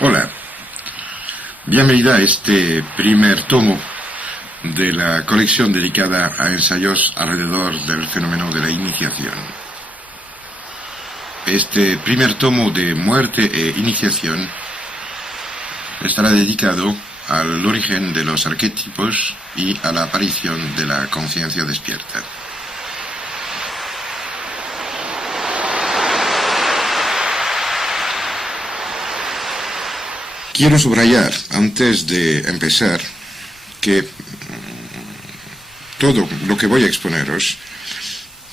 Hola, bienvenida a este primer tomo de la colección dedicada a ensayos alrededor del fenómeno de la iniciación. Este primer tomo de muerte e iniciación estará dedicado al origen de los arquetipos y a la aparición de la conciencia despierta. Quiero subrayar, antes de empezar, que todo lo que voy a exponeros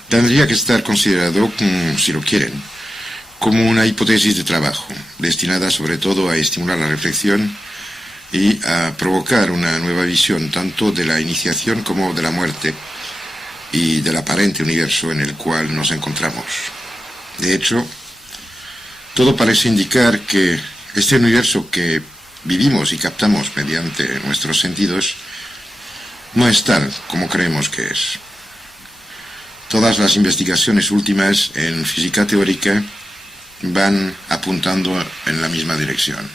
tendría que estar considerado, si lo quieren, como una hipótesis de trabajo, destinada sobre todo a estimular la reflexión y a provocar una nueva visión tanto de la iniciación como de la muerte y del aparente universo en el cual nos encontramos. De hecho, todo parece indicar que este universo que vivimos y captamos mediante nuestros sentidos no es tal como creemos que es. Todas las investigaciones últimas en física teórica van apuntando en la misma dirección.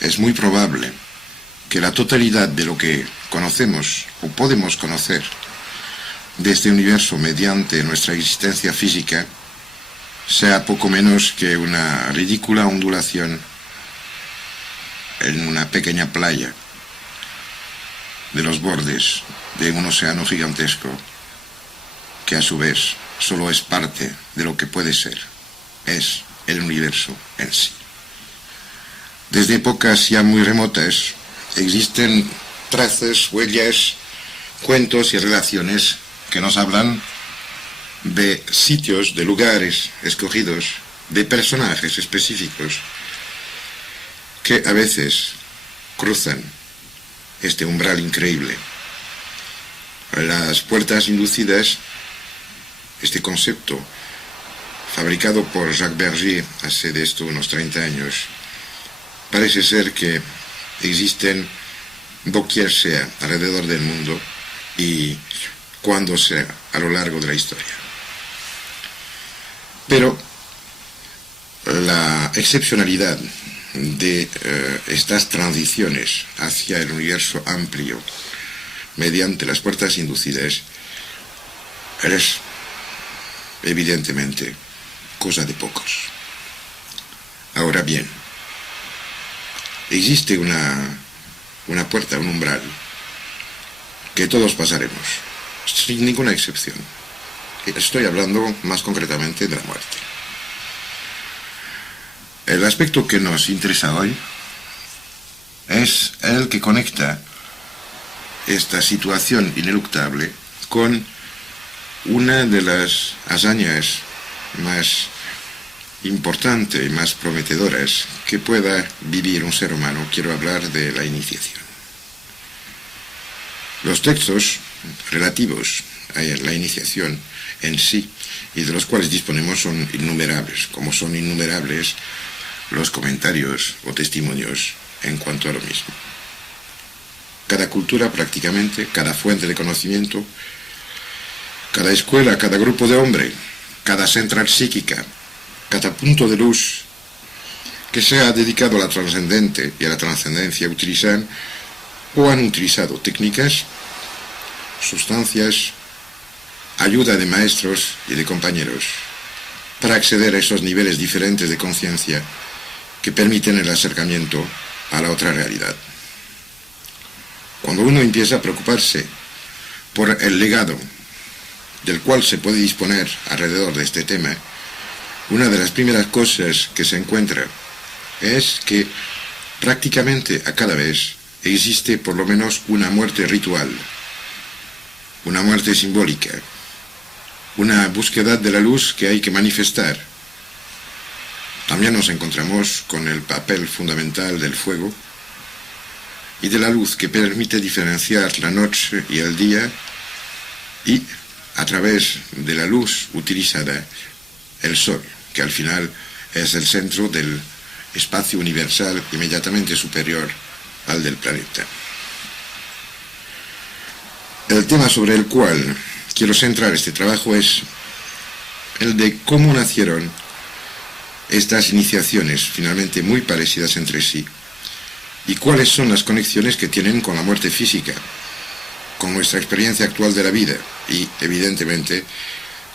Es muy probable que la totalidad de lo que conocemos o podemos conocer de este universo mediante nuestra existencia física sea poco menos que una ridícula ondulación en una pequeña playa de los bordes de un océano gigantesco que a su vez solo es parte de lo que puede ser, es el universo en sí. Desde épocas ya muy remotas existen trazas, huellas, cuentos y relaciones que nos hablan de sitios, de lugares escogidos, de personajes específicos que a veces cruzan este umbral increíble. Las puertas inducidas, este concepto fabricado por Jacques Berger hace de esto unos 30 años, parece ser que existen doquier sea alrededor del mundo y cuando sea a lo largo de la historia. Pero la excepcionalidad de estas transiciones hacia el universo amplio mediante las puertas inducidas es evidentemente cosa de pocos. Ahora bien, existe una puerta, un umbral que todos pasaremos, sin ninguna excepción. Estoy hablando más concretamente de la muerte. El aspecto que nos interesa hoy es el que conecta esta situación ineluctable con una de las hazañas más importantes y más prometedoras que pueda vivir un ser humano. Quiero hablar de la iniciación. Los textos relativos a la iniciación en sí y de los cuales disponemos son innumerables, como son innumerables los comentarios o testimonios en cuanto a lo mismo. Cada cultura prácticamente, cada fuente de conocimiento, cada escuela, cada grupo de hombre, cada central psíquica, cada punto de luz que se ha dedicado a la trascendente y a la trascendencia utilizan o han utilizado técnicas, sustancias, ayuda de maestros y de compañeros para acceder a esos niveles diferentes de conciencia que permiten el acercamiento a la otra realidad. Cuando uno empieza a preocuparse por el legado del cual se puede disponer alrededor de este tema, una de las primeras cosas que se encuentra es que prácticamente a cada vez existe por lo menos una muerte ritual, una muerte simbólica, una búsqueda de la luz que hay que manifestar. También nos encontramos con el papel fundamental del fuego y de la luz que permite diferenciar la noche y el día y, a través de la luz utilizada, el sol, que al final es el centro del espacio universal inmediatamente superior al del planeta. El tema sobre el cual quiero centrar este trabajo es el de cómo nacieron estas iniciaciones finalmente muy parecidas entre sí y cuáles son las conexiones que tienen con la muerte física, con nuestra experiencia actual de la vida y, evidentemente,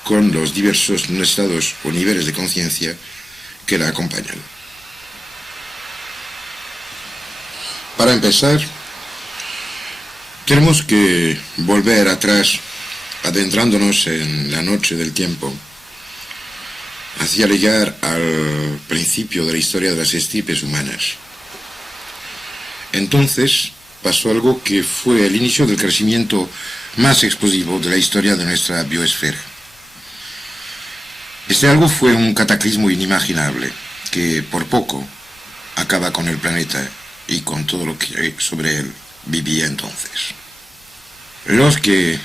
con los diversos estados o niveles de conciencia que la acompañan. Para empezar, tenemos que volver atrás, adentrándonos en la noche del tiempo, hacia llegar al principio de la historia de las estirpes humanas. Entonces pasó algo que fue el inicio del crecimiento más explosivo de la historia de nuestra biosfera. Este algo fue un cataclismo inimaginable que por poco acaba con el planeta y con todo lo que sobre él vivía entonces. Los que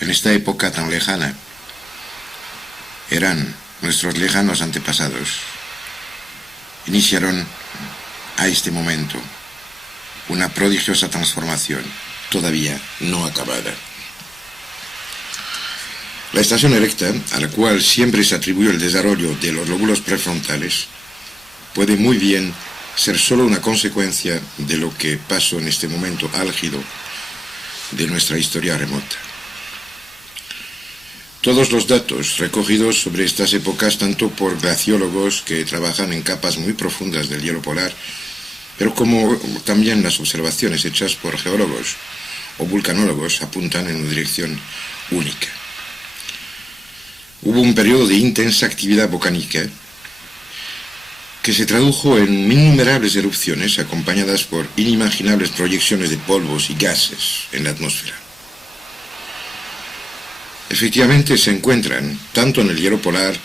en esta época tan lejana eran nuestros lejanos antepasados iniciaron a este momento una prodigiosa transformación todavía no acabada. La estación erecta, a la cual siempre se atribuye el desarrollo de los lóbulos prefrontales, puede muy bien ser solo una consecuencia de lo que pasó en este momento álgido de nuestra historia remota. Todos los datos recogidos sobre estas épocas, tanto por glaciólogos que trabajan en capas muy profundas del hielo polar, pero como también las observaciones hechas por geólogos o vulcanólogos, apuntan en una dirección única. Hubo un periodo de intensa actividad volcánica que se tradujo en innumerables erupciones acompañadas por inimaginables proyecciones de polvos y gases en la atmósfera. Efectivamente se encuentran tanto en el hielo polar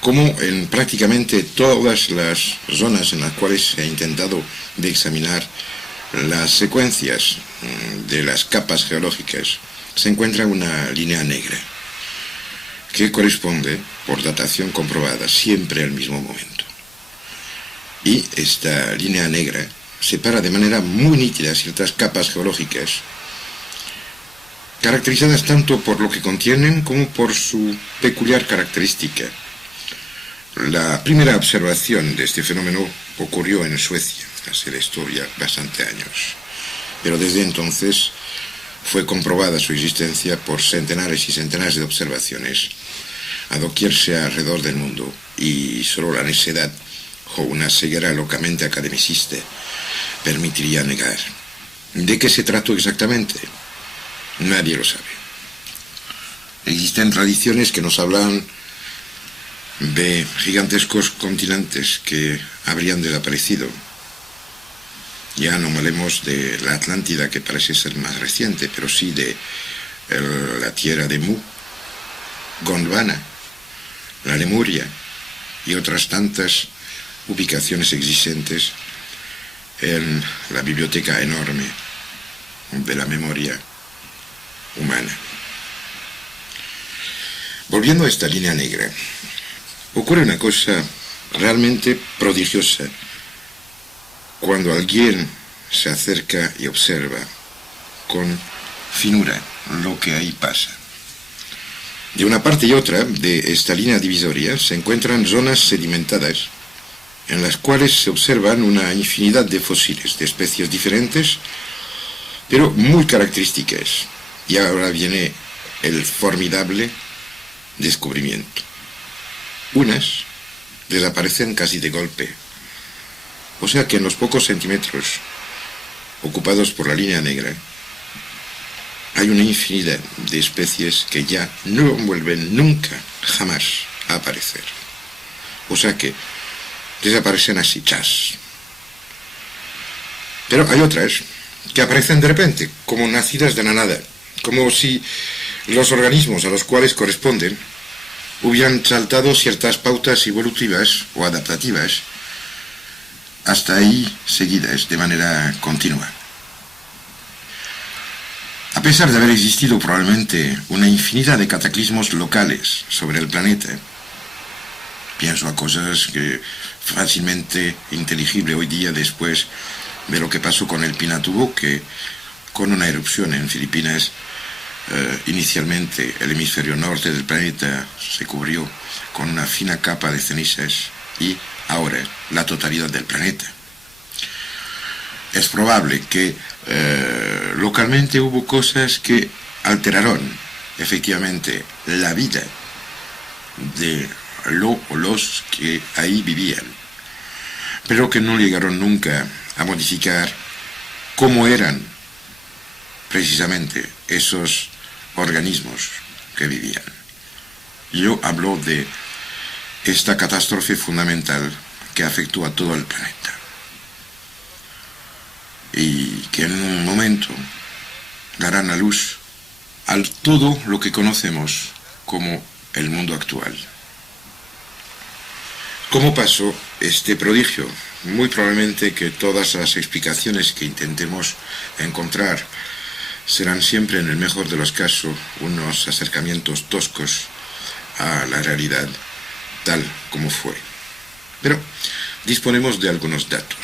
como en prácticamente todas las zonas en las cuales se ha intentado de examinar las secuencias de las capas geológicas, se encuentra una línea negra que corresponde, por datación comprobada, siempre al mismo momento. Y esta línea negra separa de manera muy nítida ciertas capas geológicas, caracterizadas tanto por lo que contienen como por su peculiar característica. La primera observación de este fenómeno ocurrió en Suecia, hace esto ya bastante años, pero desde entonces fue comprobada su existencia por centenares y centenares de observaciones a doquier sea alrededor del mundo, y solo la necedad o una ceguera locamente academicista permitiría negar. ¿De qué se trató exactamente? Nadie lo sabe. Existen tradiciones que nos hablan de gigantescos continentes que habrían desaparecido. Ya no hablemos de la Atlántida, que parece ser más reciente, pero sí de la tierra de Mu, Gondwana, la Lemuria y otras tantas ubicaciones existentes en la biblioteca enorme de la memoria humana. Volviendo a esta línea negra, ocurre una cosa realmente prodigiosa cuando alguien se acerca y observa con finura lo que ahí pasa. De una parte y otra de esta línea divisoria se encuentran zonas sedimentadas en las cuales se observan una infinidad de fósiles de especies diferentes, pero muy características. Y ahora viene el formidable descubrimiento. Unas desaparecen casi de golpe. O sea que en los pocos centímetros ocupados por la línea negra hay una infinidad de especies que ya no vuelven nunca, jamás, a aparecer. O sea que desaparecen así, chas. Pero hay otras que aparecen de repente, como nacidas de la nada, como si los organismos a los cuales corresponden hubieran saltado ciertas pautas evolutivas o adaptativas hasta ahí seguidas de manera continua. A pesar de haber existido probablemente una infinidad de cataclismos locales sobre el planeta, pienso a cosas que fácilmente inteligible hoy día después de lo que pasó con el Pinatubo, que con una erupción en Filipinas, inicialmente el hemisferio norte del planeta se cubrió con una fina capa de cenizas y ahora la totalidad del planeta. Es probable que localmente hubo cosas que alteraron efectivamente la vida de los que ahí vivían, pero que no llegaron nunca a modificar cómo eran precisamente esos organismos que vivían. Yo hablo de esta catástrofe fundamental que afectó a todo el planeta y que en un momento darán a luz a todo lo que conocemos como el mundo actual. ¿Cómo pasó este prodigio? Muy probablemente que todas las explicaciones que intentemos encontrar serán siempre, en el mejor de los casos, unos acercamientos toscos a la realidad tal como fue. Pero disponemos de algunos datos.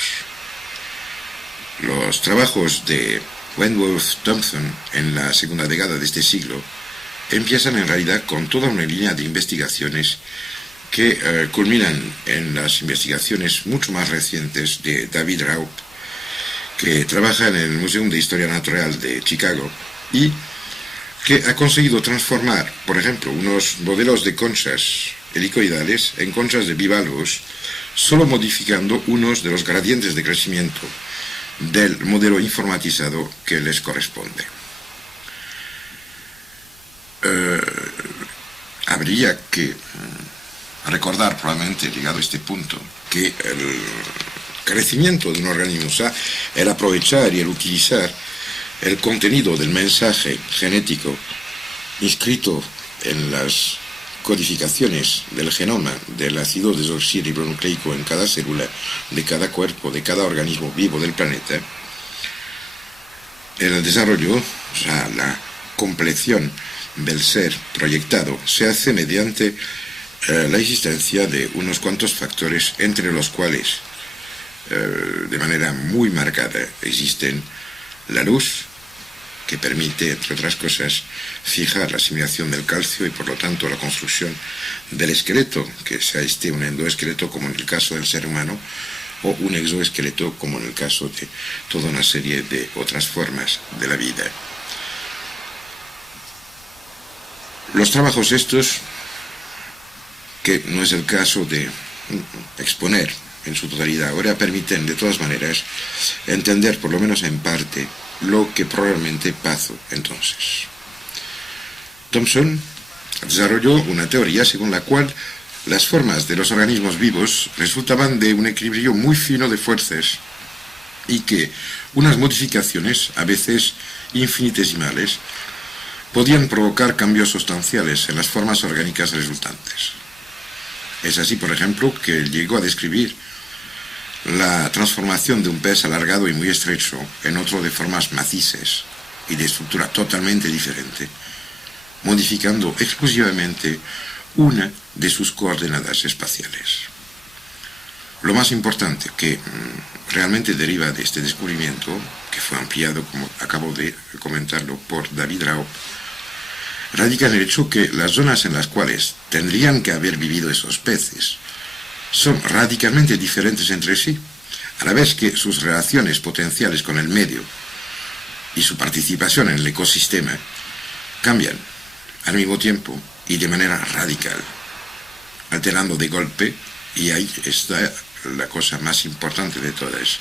Los trabajos de Wentworth Thompson en la segunda década de este siglo empiezan en realidad con toda una línea de investigaciones que culminan en las investigaciones mucho más recientes de David Raup, que trabaja en el Museo de Historia Natural de Chicago y que ha conseguido transformar, por ejemplo, unos modelos de conchas helicoidales en conchas de bivalvos, solo modificando unos de los gradientes de crecimiento del modelo informatizado que les corresponde. Habría que recordar, probablemente llegado a este punto, que el crecimiento de un organismo, o sea, el aprovechar y el utilizar el contenido del mensaje genético inscrito en las codificaciones del genoma del ácido desoxirribonucleico en cada célula de cada cuerpo, de cada organismo vivo del planeta, el desarrollo, o sea, la compleción del ser proyectado, se hace mediante la existencia de unos cuantos factores, entre los cuales, de manera muy marcada, existen la luz, que permite, entre otras cosas, fijar la asimilación del calcio y, por lo tanto, la construcción del esqueleto, que sea este un endoesqueleto, como en el caso del ser humano, o un exoesqueleto, como en el caso de toda una serie de otras formas de la vida. Los trabajos estos, que no es el caso de exponer en su totalidad ahora, permiten de todas maneras entender, por lo menos en parte, lo que probablemente pasó entonces. Thompson desarrolló una teoría según la cual las formas de los organismos vivos resultaban de un equilibrio muy fino de fuerzas y que unas modificaciones, a veces infinitesimales, podían provocar cambios sustanciales en las formas orgánicas resultantes. Es así, por ejemplo, que llegó a describir la transformación de un pez alargado y muy estrecho en otro de formas macizas y de estructura totalmente diferente, modificando exclusivamente una de sus coordenadas espaciales. Lo más importante que realmente deriva de este descubrimiento, que fue ampliado, como acabo de comentarlo, por David Raup, radica en el hecho que las zonas en las cuales tendrían que haber vivido esos peces son radicalmente diferentes entre sí, a la vez que sus relaciones potenciales con el medio y su participación en el ecosistema cambian al mismo tiempo y de manera radical, alterando de golpe, y ahí está la cosa más importante de todas,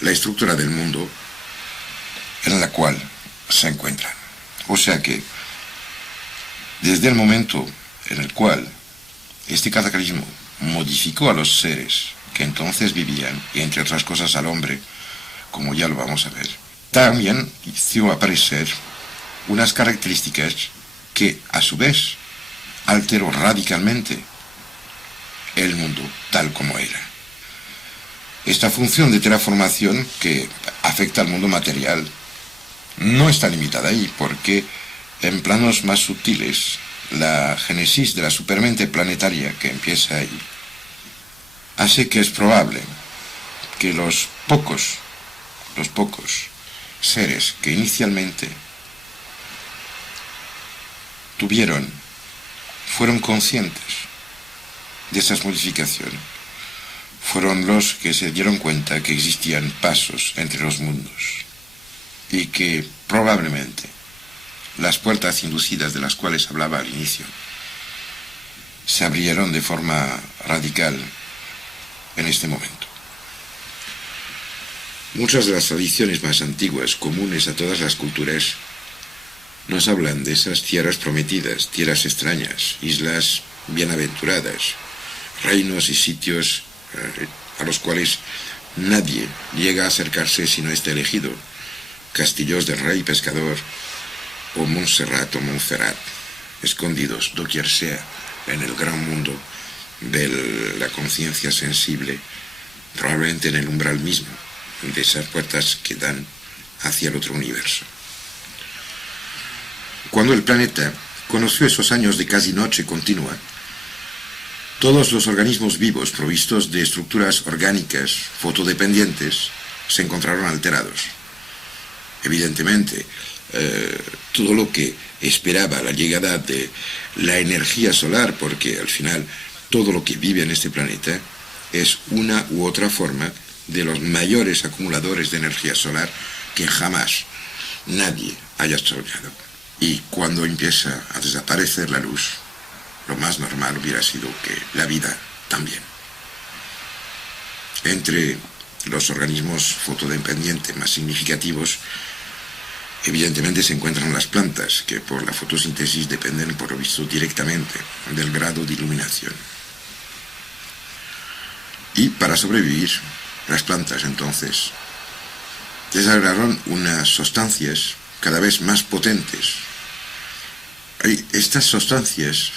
la estructura del mundo en la cual se encuentran. O sea que, desde el momento en el cual este cataclismo modificó a los seres que entonces vivían, y entre otras cosas al hombre, como ya lo vamos a ver, también hizo aparecer unas características que, a su vez, alteró radicalmente el mundo tal como era. Esta función de terraformación que afecta al mundo material no está limitada ahí, porque en planos más sutiles, la génesis de la supermente planetaria que empieza ahí hace que es probable que los pocos seres que inicialmente fueron conscientes de estas modificaciones fueron los que se dieron cuenta que existían pasos entre los mundos y que probablemente las puertas inducidas de las cuales hablaba al inicio se abrieron de forma radical en este momento. Muchas de las tradiciones más antiguas, comunes a todas las culturas, nos hablan de esas tierras prometidas, tierras extrañas, islas bienaventuradas, reinos y sitios a los cuales nadie llega a acercarse si no está elegido, castillos del rey pescador, o Montserrat o Montferrat, escondidos doquier sea en el gran mundo de la conciencia sensible, probablemente en el umbral mismo de esas puertas que dan hacia el otro universo. Cuando el planeta conoció esos años de casi noche continua, todos los organismos vivos provistos de estructuras orgánicas fotodependientes se encontraron alterados. Evidentemente, todo lo que esperaba la llegada de la energía solar, porque al final todo lo que vive en este planeta es una u otra forma de los mayores acumuladores de energía solar que jamás nadie haya soñado. Y cuando empieza a desaparecer la luz, lo más normal hubiera sido que la vida también. Entre los organismos fotodependientes más significativos, evidentemente se encuentran las plantas, que por la fotosíntesis dependen, por lo visto, directamente del grado de iluminación. Y para sobrevivir, las plantas entonces desarrollaron unas sustancias cada vez más potentes. Y estas sustancias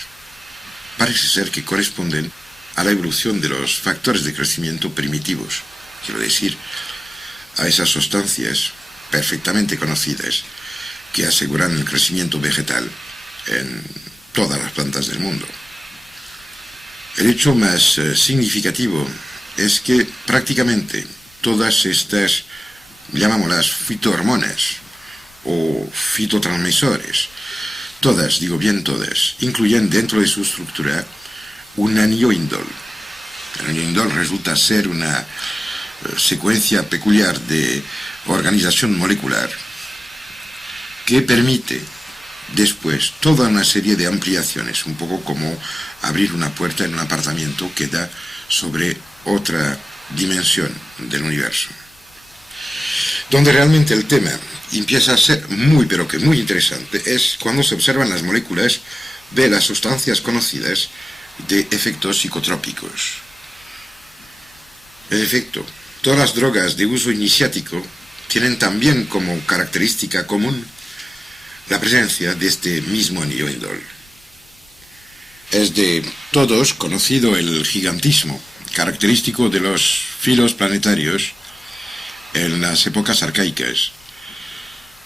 parece ser que corresponden a la evolución de los factores de crecimiento primitivos, quiero decir, a esas sustancias perfectamente conocidas que aseguran el crecimiento vegetal en todas las plantas del mundo. El hecho más significativo es que prácticamente todas estas, llamámoslas fitohormonas o fitotransmisores, todas, digo bien todas, incluyen dentro de su estructura un anillo indol. El anillo indol resulta ser una secuencia peculiar de organización molecular que permite después toda una serie de ampliaciones, un poco como abrir una puerta en un apartamento que da sobre otra dimensión del universo. Donde realmente el tema empieza a ser muy, pero que muy interesante, es cuando se observan las moléculas de las sustancias conocidas de efectos psicotrópicos. En efecto, todas las drogas de uso iniciático tienen también como característica común la presencia de este mismo anillo indol. Es de todos conocido el gigantismo, característico de los filos planetarios en las épocas arcaicas.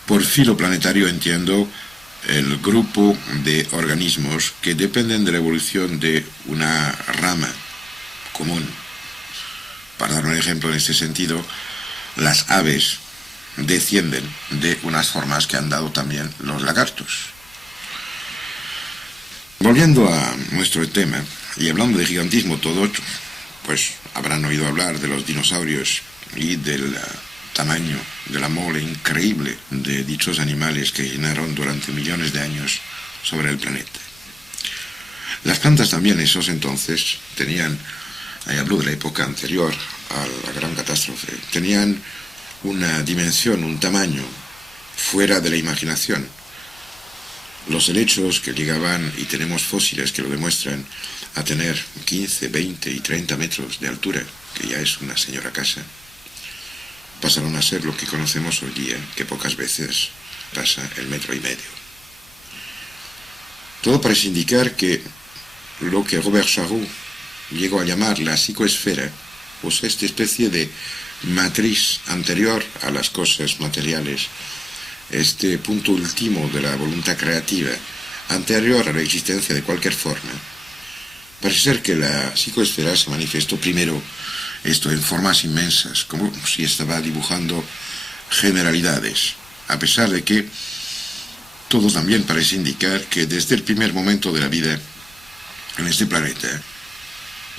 Por filo planetario entiendo el grupo de organismos que dependen de la evolución de una rama común. Para dar un ejemplo en este sentido, las aves descienden de unas formas que han dado también los lagartos. Volviendo a nuestro tema, y hablando de gigantismo todos, pues habrán oído hablar de los dinosaurios y del tamaño, de la mole increíble de dichos animales que llenaron durante millones de años sobre el planeta. Las plantas también, esos entonces, tenían, ahí hablo de la época anterior a la gran catástrofe, tenían una dimensión, un tamaño fuera de la imaginación. Los helechos que llegaban, y tenemos fósiles que lo demuestran, a tener 15, 20 y 30 metros de altura, que ya es una señora casa, pasaron a ser lo que conocemos hoy día, que pocas veces pasa el 1,5 metros. Todo parece indicar que lo que Robert Charroux llegó a llamar la psicoesfera, o sea, esta especie de matriz anterior a las cosas materiales, este punto último de la voluntad creativa, anterior a la existencia de cualquier forma, parece ser que la psicoesfera se manifestó primero esto en formas inmensas, como si estaba dibujando generalidades, a pesar de que todo también parece indicar que desde el primer momento de la vida en este planeta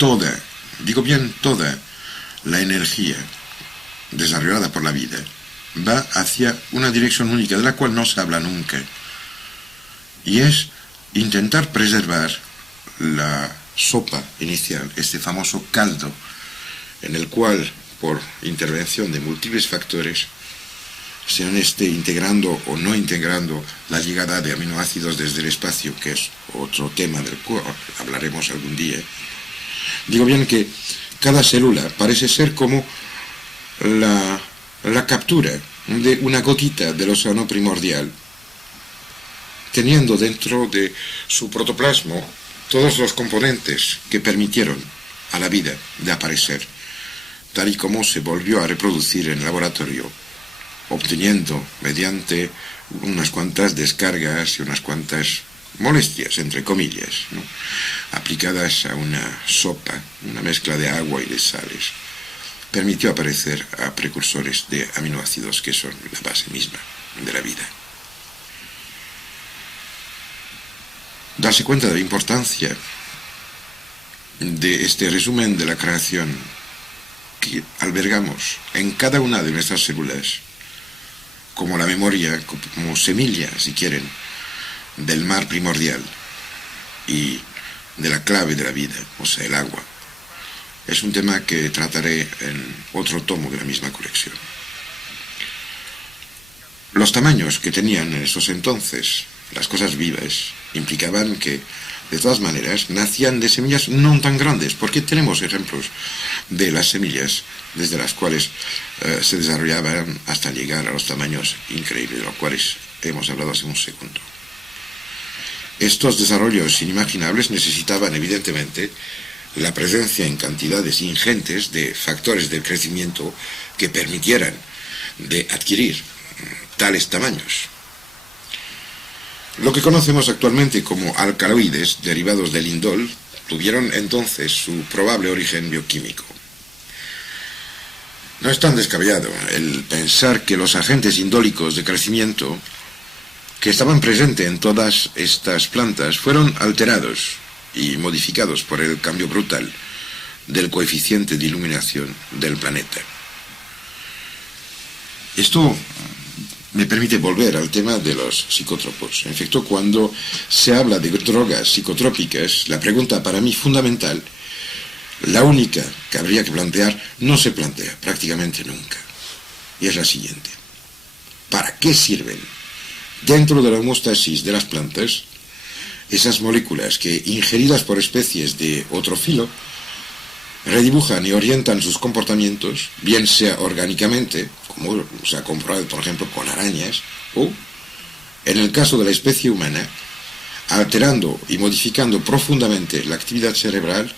toda, digo bien toda, la energía desarrollada por la vida va hacia una dirección única de la cual no se habla nunca, y es intentar preservar la sopa inicial, este famoso caldo en el cual, por intervención de múltiples factores, se esté integrando o no integrando la llegada de aminoácidos desde el espacio, que es otro tema del cual hablaremos algún día. Digo bien que cada célula parece ser como la captura de una gotita del océano primordial, teniendo dentro de su protoplasma todos los componentes que permitieron a la vida de aparecer, tal y como se volvió a reproducir en el laboratorio, obteniendo mediante unas cuantas descargas y unas cuantas molestias, entre comillas, ¿no?, aplicadas a una sopa, una mezcla de agua y de sales, permitió aparecer a precursores de aminoácidos que son la base misma de la vida. Darse cuenta de la importancia de este resumen de la creación que albergamos en cada una de nuestras células, como la memoria, como semilla, si quieren, del mar primordial y de la clave de la vida, o sea, el agua. Es un tema que trataré en otro tomo de la misma colección. Los tamaños que tenían en esos entonces las cosas vivas implicaban que, de todas maneras, nacían de semillas no tan grandes, porque tenemos ejemplos de las semillas desde las cuales se desarrollaban hasta llegar a los tamaños increíbles, de los cuales hemos hablado hace un segundo. Estos desarrollos inimaginables necesitaban, evidentemente, la presencia en cantidades ingentes de factores del crecimiento que permitieran de adquirir tales tamaños. Lo que conocemos actualmente como alcaloides derivados del indol tuvieron entonces su probable origen bioquímico. No es tan descabellado el pensar que los agentes indólicos de crecimiento que estaban presentes en todas estas plantas fueron alterados y modificados por el cambio brutal del coeficiente de iluminación del planeta. Esto me permite volver al tema de los psicotrópicos. En efecto, cuando se habla de drogas psicotrópicas, la pregunta para mí fundamental, la única que habría que plantear, no se plantea prácticamente nunca. Y es la siguiente. ¿Para qué sirven dentro de la homeostasis de las plantas esas moléculas que, ingeridas por especies de otro filo, redibujan y orientan sus comportamientos, bien sea orgánicamente, como se ha comprobado, por ejemplo, con arañas, o, en el caso de la especie humana, alterando y modificando profundamente la actividad cerebral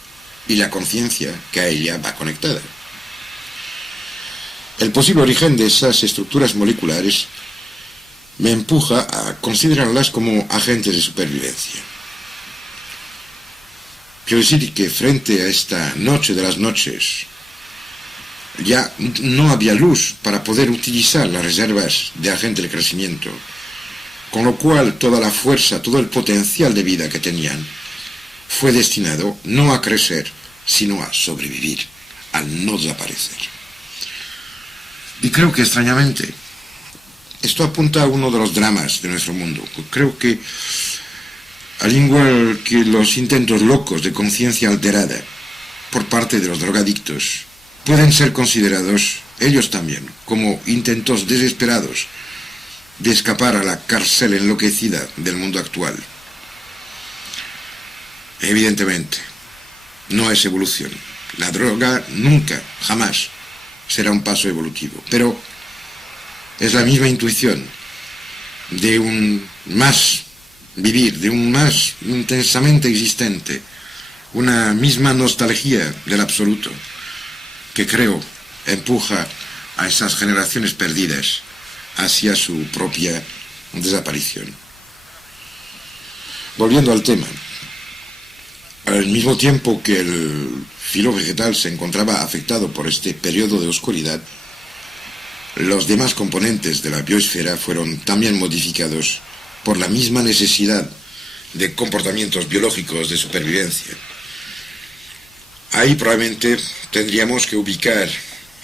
y la conciencia que a ella va conectada? El posible origen de esas estructuras moleculares me empuja a considerarlas como agentes de supervivencia. Quiero decir que frente a esta noche de las noches, ya no había luz para poder utilizar las reservas de agente de crecimiento, con lo cual toda la fuerza, todo el potencial de vida que tenían fue destinado no a crecer, sino a sobrevivir, al no desaparecer. Y creo que extrañamente, esto apunta a uno de los dramas de nuestro mundo. Creo que, al igual que los intentos locos de conciencia alterada por parte de los drogadictos, pueden ser considerados, ellos también, como intentos desesperados de escapar a la cárcel enloquecida del mundo actual. Evidentemente, no es evolución. La droga nunca, jamás, será un paso evolutivo, pero es la misma intuición de un más vivir, de un más intensamente existente, una misma nostalgia del absoluto, que creo empuja a esas generaciones perdidas hacia su propia desaparición. Volviendo al tema, al mismo tiempo que el filo vegetal se encontraba afectado por este periodo de oscuridad, los demás componentes de la biosfera fueron también modificados por la misma necesidad de comportamientos biológicos de supervivencia. Ahí probablemente tendríamos que ubicar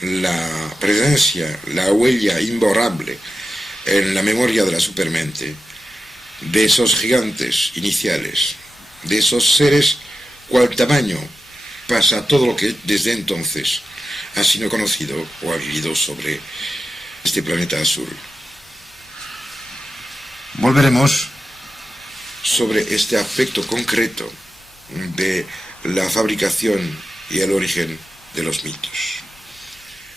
la presencia, la huella imborrable en la memoria de la supermente de esos gigantes iniciales, de esos seres cual tamaño pasa todo lo que desde entonces ha sido conocido o ha vivido sobre este planeta azul. Volveremos sobre este aspecto concreto de la fabricación y el origen de los mitos.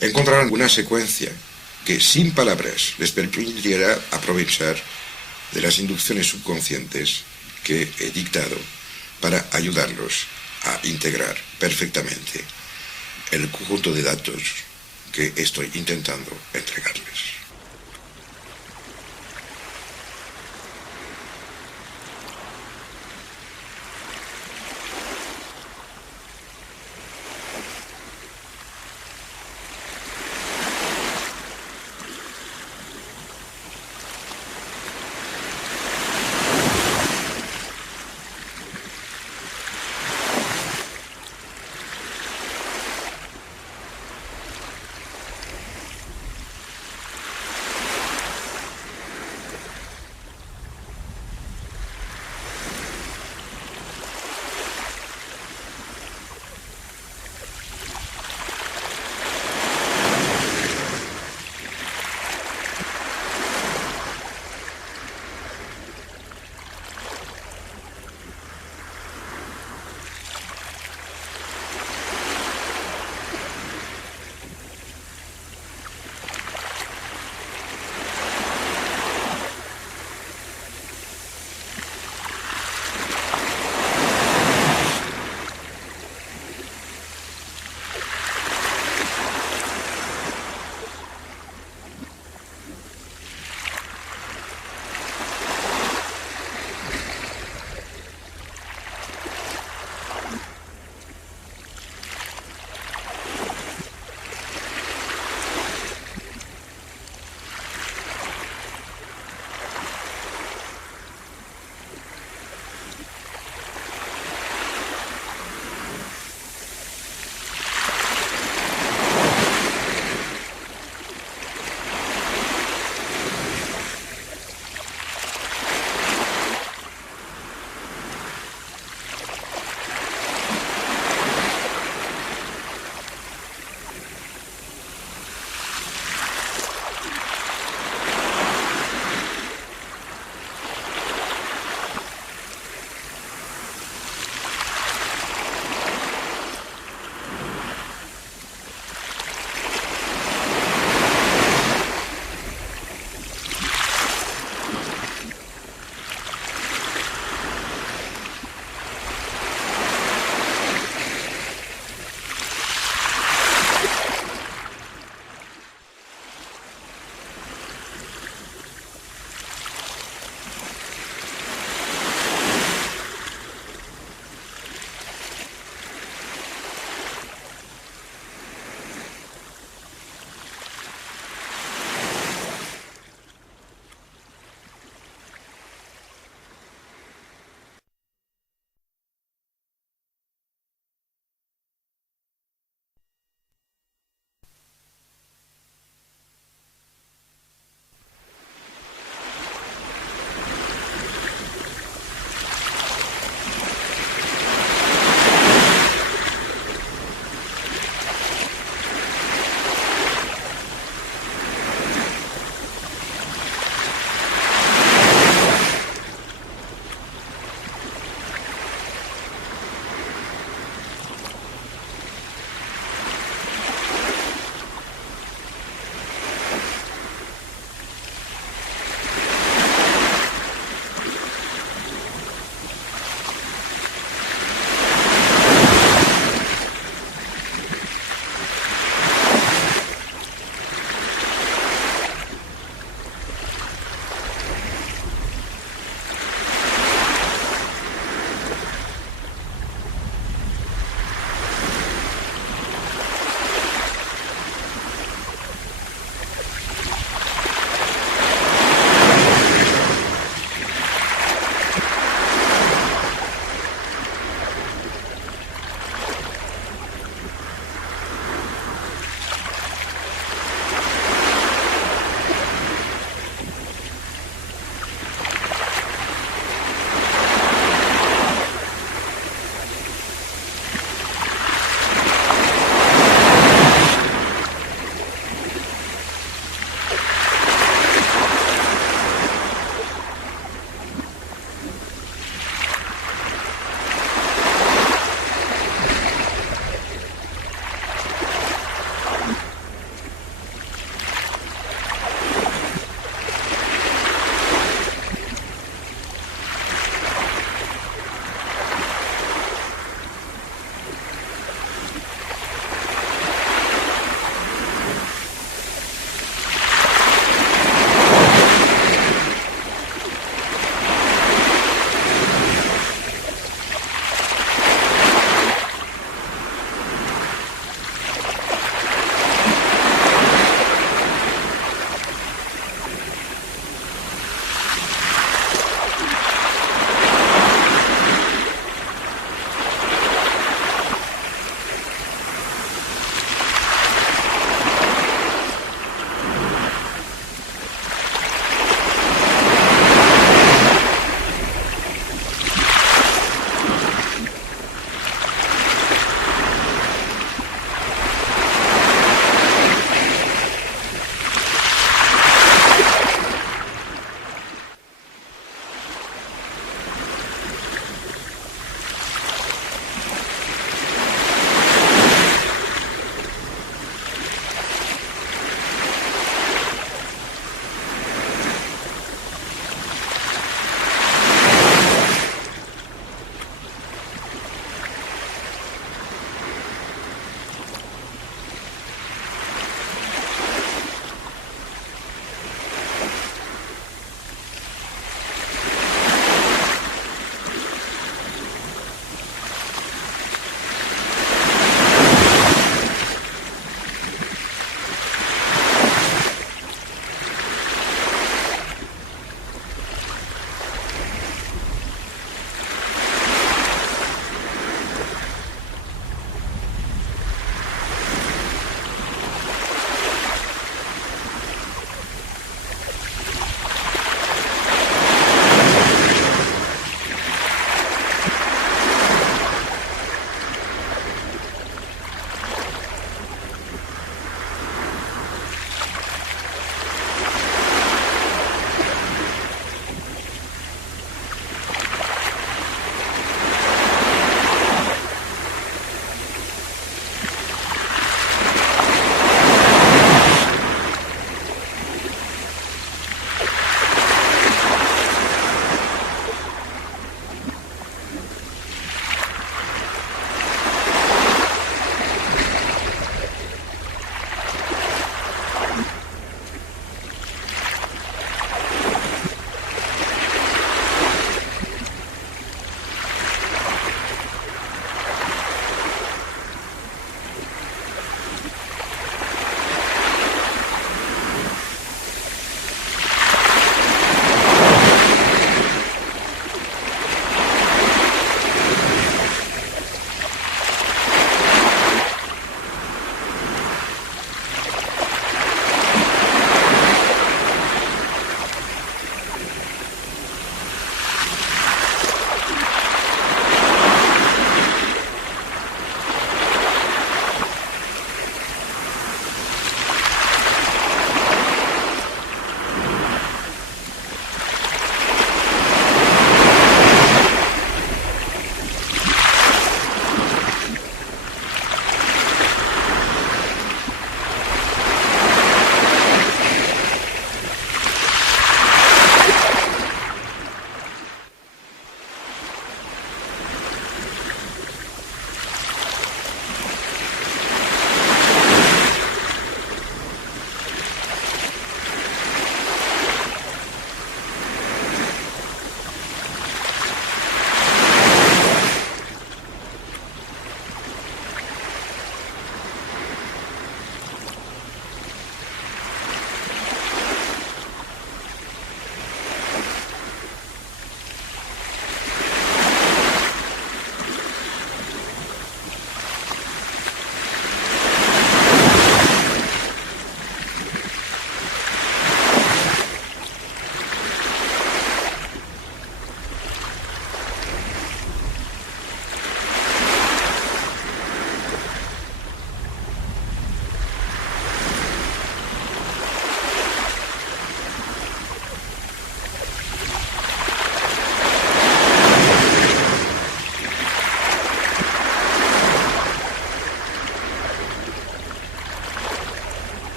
Encontrarán una secuencia que sin palabras les permitirá aprovechar de las inducciones subconscientes que he dictado para ayudarlos a integrar perfectamente el conjunto de datos que estoy intentando entregarles.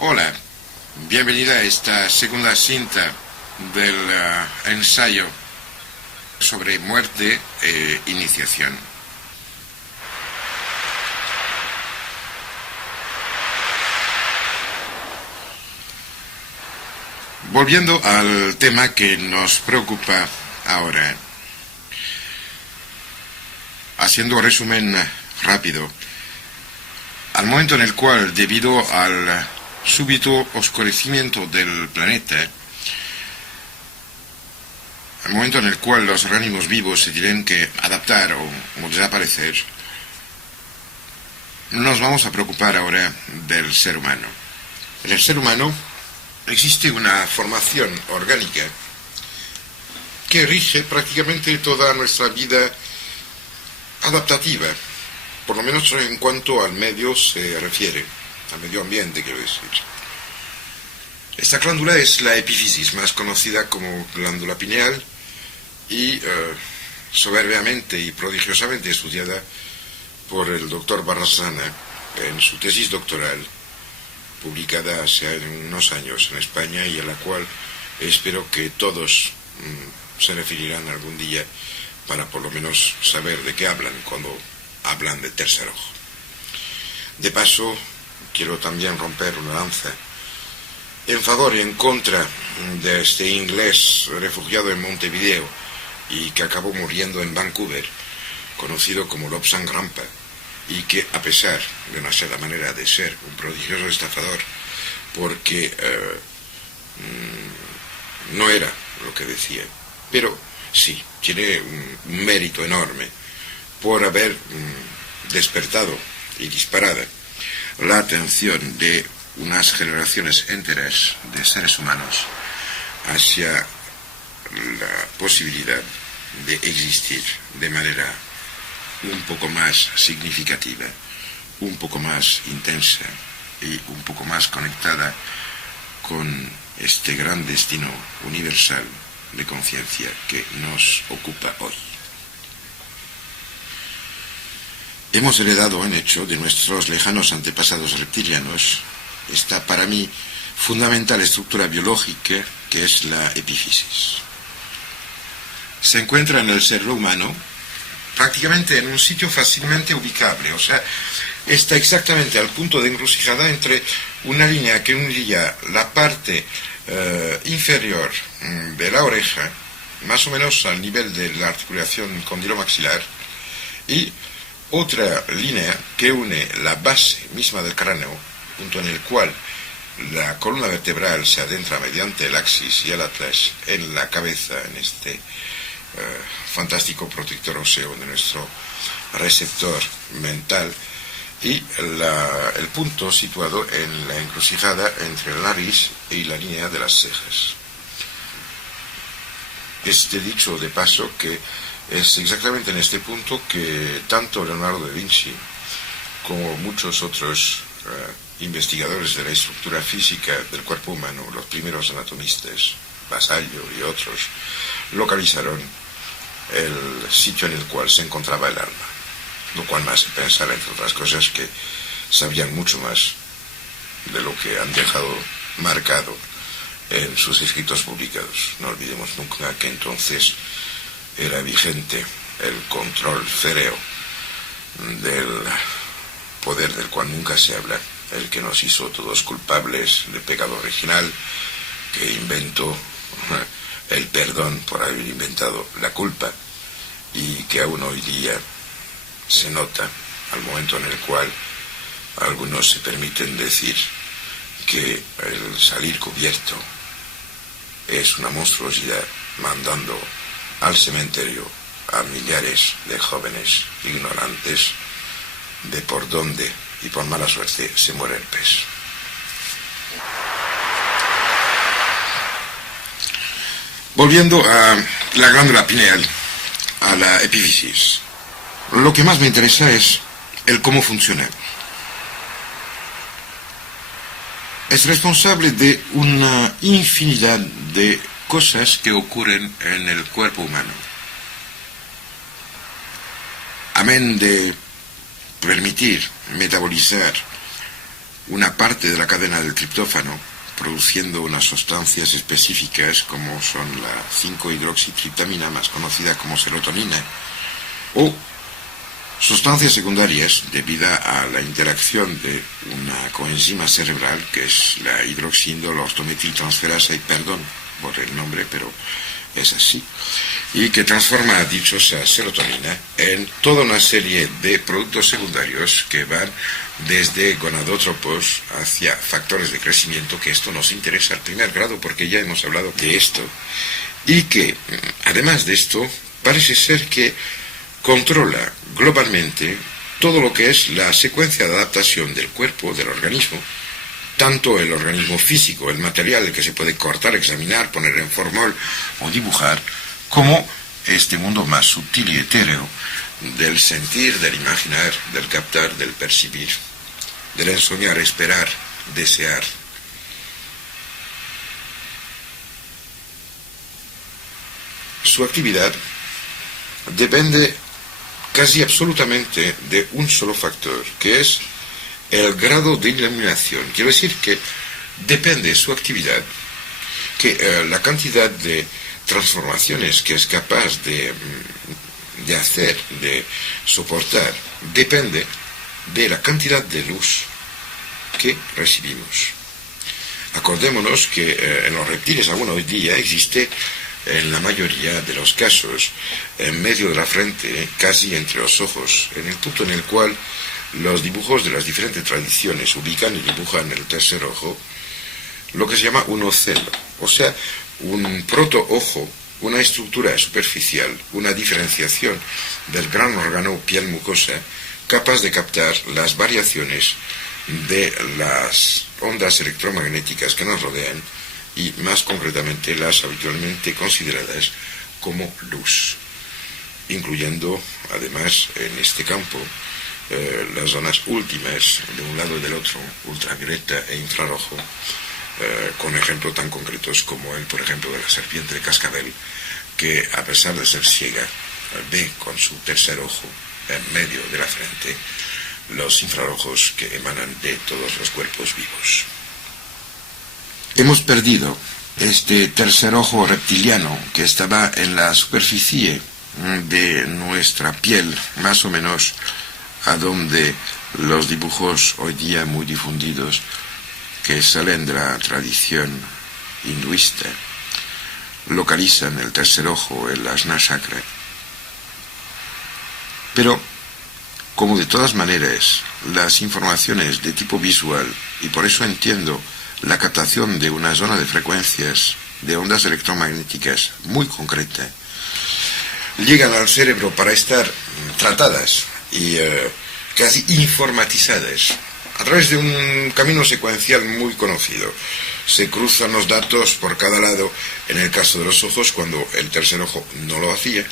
Hola, bienvenida a esta segunda cinta del ensayo sobre muerte e iniciación. Volviendo al tema que nos preocupa ahora, haciendo un resumen rápido, al momento en el cual, debido al súbito oscurecimiento del planeta, al momento en el cual los organismos vivos se tienen que adaptar o desaparecer, nos vamos a preocupar ahora del ser humano. En el ser humano existe una formación orgánica que rige prácticamente toda nuestra vida adaptativa, por lo menos en cuanto al medio se refiere, al medio ambiente, quiero decir. Esta glándula es la epífisis, más conocida como glándula pineal, y soberbiamente y prodigiosamente estudiada por el doctor Barrasana en su tesis doctoral, publicada hace unos años en España, y a la cual espero que todos se referirán algún día para por lo menos saber de qué hablan cuando hablan de tercer ojo. De paso, quiero también romper una lanza en favor y en contra de este inglés refugiado en Montevideo y que acabó muriendo en Vancouver, conocido como Lobsang Rampa, y que, a pesar de no ser la manera de ser un prodigioso estafador, porque no era lo que decía, pero sí, tiene un mérito enorme por haber despertado y disparado la atención de unas generaciones enteras de seres humanos hacia la posibilidad de existir de manera un poco más significativa, un poco más intensa y un poco más conectada con este gran destino universal de conciencia que nos ocupa hoy. Hemos heredado en hecho de nuestros lejanos antepasados reptilianos esta, para mí, fundamental estructura biológica que es la epífisis. Se encuentra en el cerebro humano prácticamente en un sitio fácilmente ubicable, o sea, está exactamente al punto de encrucijada entre una línea que uniría la parte inferior de la oreja, más o menos al nivel de la articulación condilomaxilar, y otra línea que une la base misma del cráneo, punto en el cual la columna vertebral se adentra mediante el axis y el atlas en la cabeza, en este fantástico protector óseo de nuestro receptor mental, y el punto situado en la encrucijada entre la nariz y la línea de las cejas. Este dicho de paso que es exactamente en este punto que tanto Leonardo da Vinci como muchos otros investigadores de la estructura física del cuerpo humano, los primeros anatomistas, Basallo y otros, localizaron el sitio en el cual se encontraba el alma, lo cual me hace pensar, entre otras cosas, que sabían mucho más de lo que han dejado marcado en sus escritos publicados. No olvidemos nunca que entonces era vigente el control férreo del poder del cual nunca se habla, el que nos hizo todos culpables del pecado original, que inventó el perdón por haber inventado la culpa, y que aún hoy día se nota al momento en el cual algunos se permiten decir que el salir cubierto es una monstruosidad, mandando al cementerio a millares de jóvenes ignorantes de por dónde y por mala suerte se muere el pez. Volviendo a la glándula pineal, a la epífisis, lo que más me interesa es el cómo funciona. Es responsable de una infinidad de cosas que ocurren en el cuerpo humano. Amén de permitir metabolizar una parte de la cadena del triptófano, produciendo unas sustancias específicas como son la 5-hidroxitriptamina, más conocida como serotonina, o sustancias secundarias debido a la interacción de una coenzima cerebral que es la hidroxiindolortometiltransferasa, y perdón por el nombre, pero es así, y que transforma a dichosa serotonina en toda una serie de productos secundarios que van desde gonadótropos hacia factores de crecimiento, que esto nos interesa al primer grado porque ya hemos hablado de esto, y que además de esto parece ser que controla globalmente todo lo que es la secuencia de adaptación del cuerpo, del organismo, tanto el organismo físico, el material que se puede cortar, examinar, poner en formol o dibujar, como este mundo más sutil y etéreo del sentir, del imaginar, del captar, del percibir, del ensoñar, esperar, desear. Su actividad depende casi absolutamente de un solo factor, que es el grado de iluminación. Quiero decir que depende de su actividad, que la cantidad de transformaciones que es capaz de hacer, de soportar, depende de la cantidad de luz que recibimos. Acordémonos que en los reptiles aún hoy día existe, en la mayoría de los casos, en medio de la frente, casi entre los ojos, en el punto en el cual los dibujos de las diferentes tradiciones ubican y dibujan el tercer ojo, lo que se llama un ocelo, o sea, un proto-ojo, una estructura superficial, una diferenciación del gran órgano piel mucosa, capaz de captar las variaciones de las ondas electromagnéticas que nos rodean, y más concretamente las habitualmente consideradas como luz, incluyendo además en este campo las zonas últimas de un lado y del otro, ultravioleta e infrarrojo, con ejemplos tan concretos como el, por ejemplo, de la serpiente de cascabel, que a pesar de ser ciega, ve con su tercer ojo en medio de la frente los infrarrojos que emanan de todos los cuerpos vivos. Hemos perdido este tercer ojo reptiliano que estaba en la superficie de nuestra piel, más o menos a donde los dibujos hoy día muy difundidos que salen de la tradición hinduista localizan el tercer ojo, el Ajna Chakra. Pero, como de todas maneras, las informaciones de tipo visual, y por eso entiendo la captación de una zona de frecuencias de ondas electromagnéticas muy concreta, llegan al cerebro para estar tratadas y casi informatizadas a través de un camino secuencial muy conocido. Se cruzan los datos por cada lado, en el caso de los ojos, cuando el tercer ojo no lo hacía,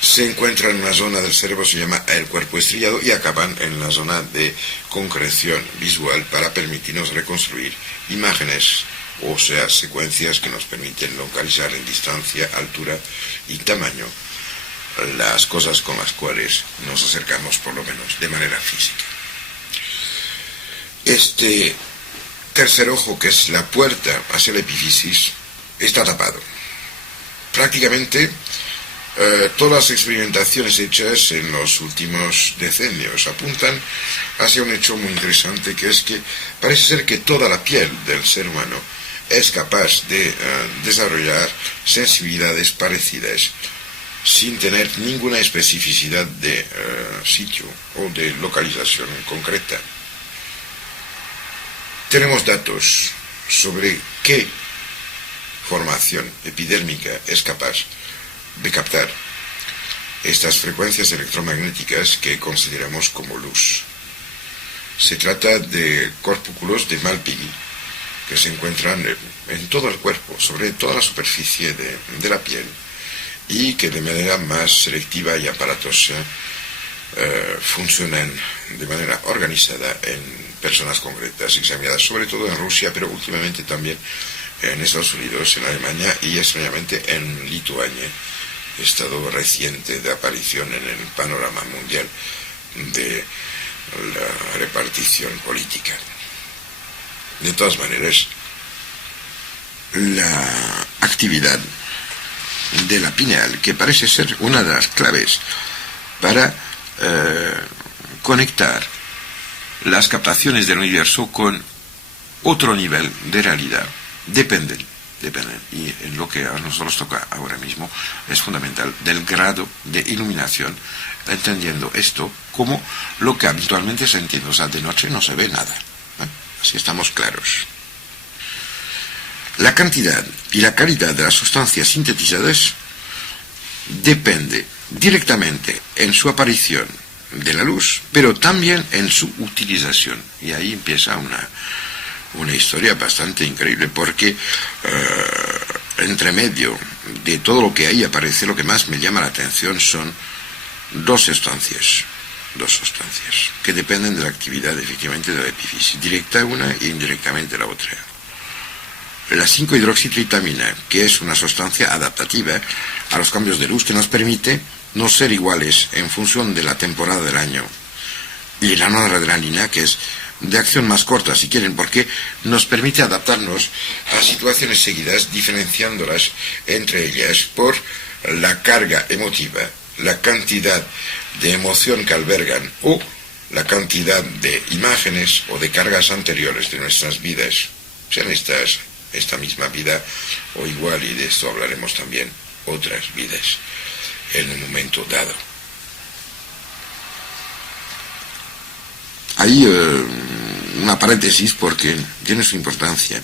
se encuentran en una zona del cerebro, se llama el cuerpo estriado, y acaban en la zona de concreción visual para permitirnos reconstruir imágenes, o sea, secuencias que nos permiten localizar en distancia, altura y tamaño las cosas con las cuales nos acercamos, por lo menos de manera física. Este tercer ojo, que es la puerta hacia la epífisis, está tapado. Prácticamente todas las experimentaciones hechas en los últimos decenios apuntan hacia un hecho muy interesante, que es que parece ser que toda la piel del ser humano es capaz de desarrollar sensibilidades parecidas sin tener ninguna especificidad de sitio o de localización concreta. Tenemos datos sobre qué formación epidérmica es capaz de captar estas frecuencias electromagnéticas que consideramos como luz. Se trata de corpúsculos de Malpighi que se encuentran en todo el cuerpo, sobre toda la superficie de la piel, y que de manera más selectiva y aparatosa funcionan de manera organizada en personas concretas examinadas, sobre todo en Rusia, pero últimamente también en Estados Unidos, en Alemania y extrañamente en Lituania, estado reciente de aparición en el panorama mundial de la repartición política. De todas maneras, la actividad de la pineal, que parece ser una de las claves para conectar las captaciones del universo con otro nivel de realidad, dependen. Y en lo que a nosotros toca ahora mismo es fundamental del grado de iluminación, entendiendo esto como lo que habitualmente se entiende. O sea, de noche no se ve nada, ¿eh? Así estamos claros. La cantidad y la calidad de las sustancias sintetizadas depende directamente en su aparición de la luz, pero también en su utilización. Y ahí empieza una historia bastante increíble, porque entre medio de todo lo que ahí aparece, lo que más me llama la atención son dos sustancias que dependen de la actividad efectivamente de la epífisis, directa una e indirectamente la otra. La 5-hidroxitritamina, que es una sustancia adaptativa a los cambios de luz, que nos permite no ser iguales en función de la temporada del año, y la noradrenalina, que es de acción más corta, si quieren, porque nos permite adaptarnos a situaciones seguidas, diferenciándolas entre ellas por la carga emotiva, la cantidad de emoción que albergan o la cantidad de imágenes o de cargas anteriores de nuestras vidas, sean esta misma vida o igual, y de esto hablaremos también, otras vidas en un momento dado. Hay una paréntesis porque tiene su importancia,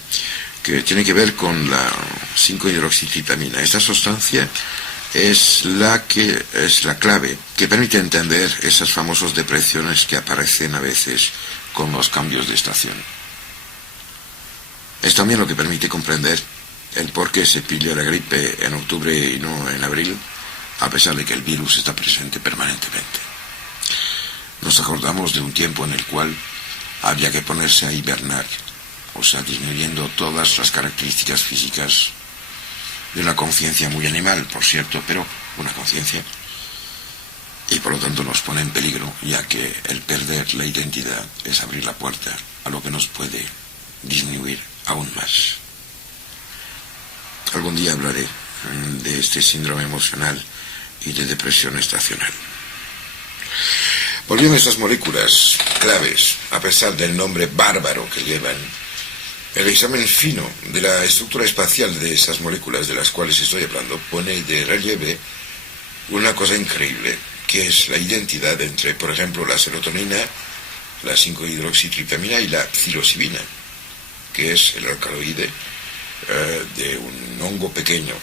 que tiene que ver con la 5-hidroxitritamina. Esta sustancia es la clave que permite entender esas famosas depresiones que aparecen a veces con los cambios de estación. Es también lo que permite comprender el por qué se pilla la gripe en octubre y no en abril, a pesar de que el virus está presente permanentemente. Nos acordamos de un tiempo en el cual había que ponerse a hibernar, o sea, disminuyendo todas las características físicas de una conciencia muy animal, por cierto, pero una conciencia, y por lo tanto nos pone en peligro, ya que el perder la identidad es abrir la puerta a lo que nos puede disminuir aún más. Algún día hablaré de este síndrome emocional y de depresión estacional. Volviendo a estas moléculas claves, a pesar del nombre bárbaro que llevan, el examen fino de la estructura espacial de esas moléculas de las cuales estoy hablando pone de relieve una cosa increíble, que es la identidad entre, por ejemplo, la serotonina, la 5-hidroxitritamina y la psilocibina, que es el alcaloide de un hongo pequeño,